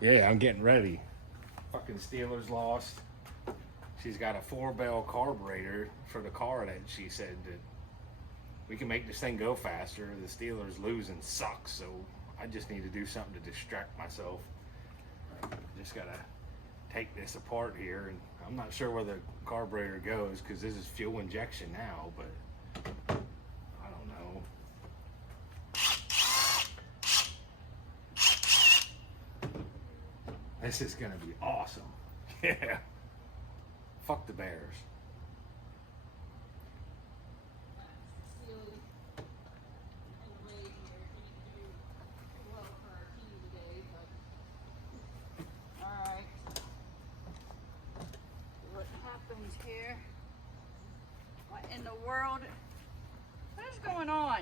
Yeah, I'm getting ready. Fucking Steelers lost. She's got a 4-barrel carburetor for the car that she said that we can make this thing go faster. The Steelers losing sucks, so I just need to do something to distract myself. Just gotta take this apart here, and I'm not sure where the carburetor goes because this is fuel injection now, but I don't know. This is gonna be awesome. Yeah. Fuck the Bears. Alright. What happens here? What in the world? What is going on?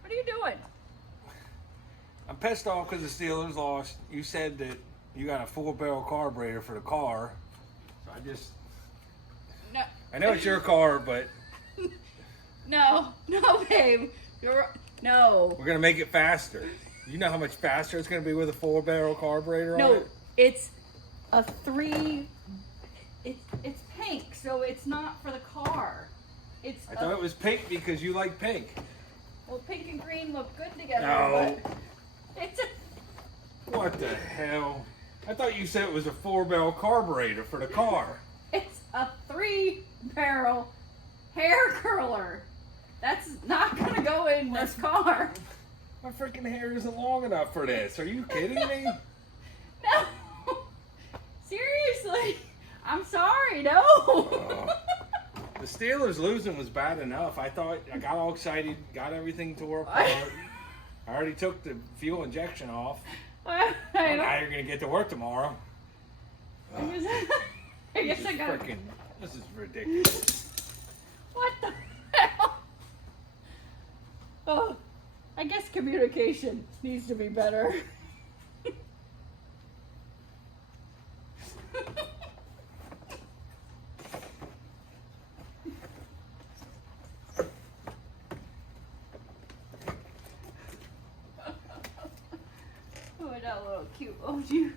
What are you doing? I'm pissed off because the Steelers lost. You said that you got a 4-barrel carburetor for the car. So No. I know it's your car, but No, babe. No. we're gonna make it faster. You know how much faster it's gonna be with a 4-barrel carburetor on No, it? it's a 3. It's pink, so it's not for the car. I thought it was pink because you like pink. Well, pink and green look good together, No. but it's a What the hell? I thought you said it was a 4-barrel carburetor for the car. It's a 3-barrel hair curler. That's not gonna go in this car. My freaking hair isn't long enough for this. Are you kidding me? No. Seriously. I'm sorry, no. The Steelers losing was bad enough. I thought I got all excited, got everything to work hard. I already took the fuel injection off. I Now you're gonna get to work tomorrow. guess I got. This is ridiculous. What the hell? Oh, I guess communication needs to be better. Oh, that little cute, won't you?